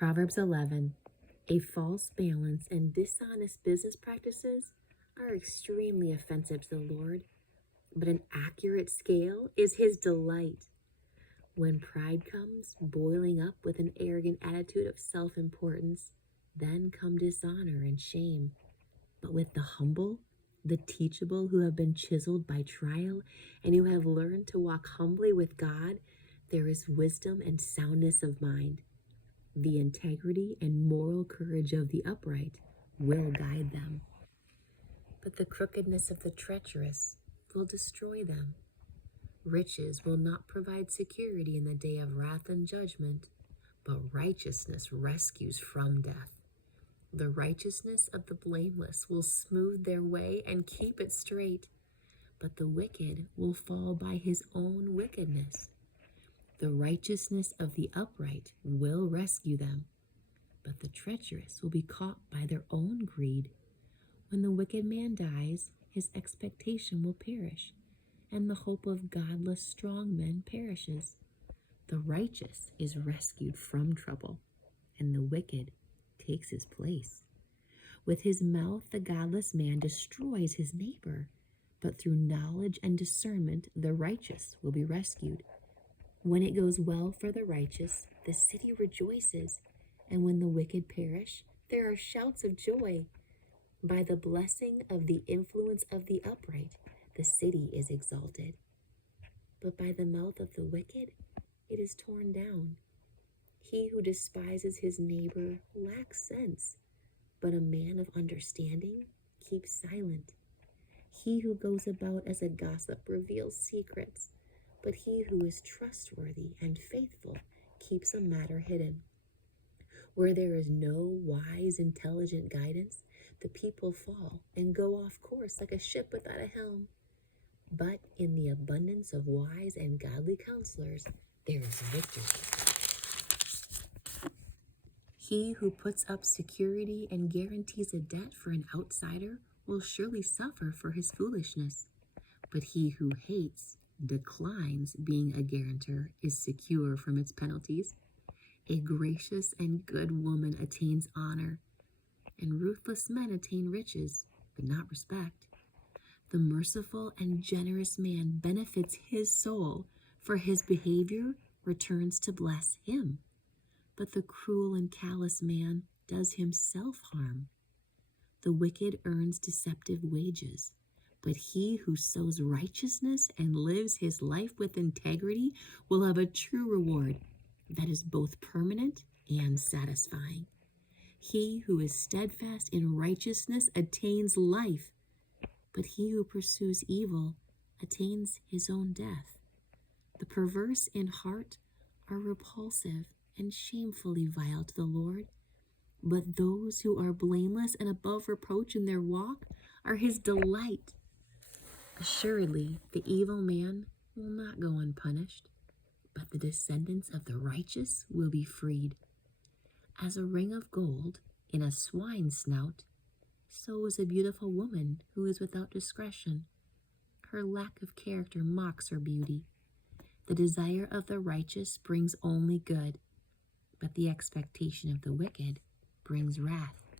Proverbs 11. A false balance and dishonest business practices are extremely offensive to the Lord, but an accurate scale is his delight. When pride comes, boiling up with an arrogant attitude of self-importance, then come dishonor and shame. But with the humble, the teachable who have been chiseled by trial and who have learned to walk humbly with God, there is wisdom and soundness of mind. The integrity and moral courage of the upright will guide them. But the crookedness of the treacherous will destroy them. Riches will not provide security in the day of wrath and judgment, but righteousness rescues from death. The righteousness of the blameless will smooth their way and keep it straight, but the wicked will fall by his own wickedness. The righteousness of the upright will rescue them, but the treacherous will be caught by their own greed. When the wicked man dies, his expectation will perish, and the hope of godless strong men perishes. The righteous is rescued from trouble, and the wicked takes his place. With his mouth the godless man destroys his neighbor, but through knowledge and discernment the righteous will be rescued. When it goes well for the righteous, the city rejoices, and when the wicked perish, there are shouts of joy. By the blessing of the influence of the upright, the city is exalted. But by the mouth of the wicked, it is torn down. He who despises his neighbor lacks sense, but a man of understanding keeps silent. He who goes about as a gossip reveals secrets, but he who is trustworthy and faithful keeps a matter hidden. Where there is no wise, intelligent guidance, the people fall and go off course like a ship without a helm. But in the abundance of wise and godly counselors, there is victory. He who puts up security and guarantees a debt for an outsider will surely suffer for his foolishness. But he who declines being a guarantor is secure from its penalties. A gracious and good woman attains honor, and ruthless men attain riches, but not respect. The merciful and generous man benefits his soul, for his behavior returns to bless him. But the cruel and callous man does himself harm. The wicked earns deceptive wages, but he who sows righteousness and lives his life with integrity will have a true reward that is both permanent and satisfying. He who is steadfast in righteousness attains life, but he who pursues evil attains his own death. The perverse in heart are repulsive and shamefully vile to the Lord, but those who are blameless and above reproach in their walk are his delight. Assuredly, the evil man will not go unpunished, but the descendants of the righteous will be freed. As a ring of gold in a swine's snout, so is a beautiful woman who is without discretion. Her lack of character mocks her beauty. The desire of the righteous brings only good, but the expectation of the wicked brings wrath.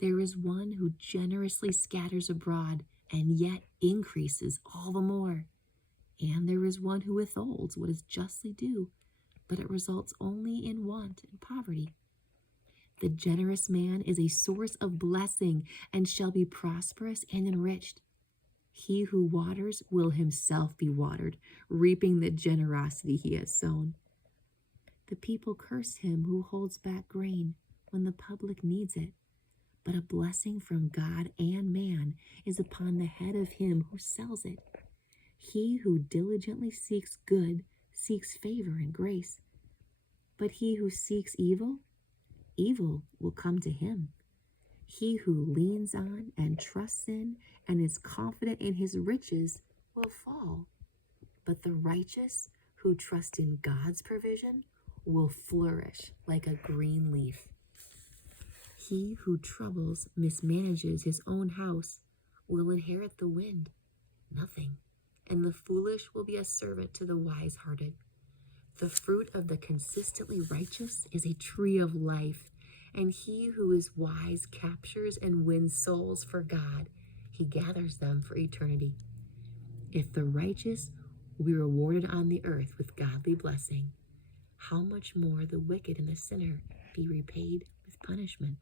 There is one who generously scatters abroad and yet increases all the more. And there is one who withholds what is justly due, but it results only in want and poverty. The generous man is a source of blessing and shall be prosperous and enriched. He who waters will himself be watered, reaping the generosity he has sown. The people curse him who holds back grain when the public needs it, but a blessing from God and man is upon the head of him who sells it. He who diligently seeks good seeks favor and grace, but he who seeks evil, evil will come to him. He who leans on and trusts in and is confident in his riches will fall, but the righteous who trust in God's provision will flourish like a green leaf. He who mismanages his own house will inherit the wind, nothing, and the foolish will be a servant to the wise-hearted. The fruit of the consistently righteous is a tree of life, and he who is wise captures and wins souls for God. He gathers them for eternity. If the righteous will be rewarded on the earth with godly blessing, how much more the wicked and the sinner be repaid with punishment?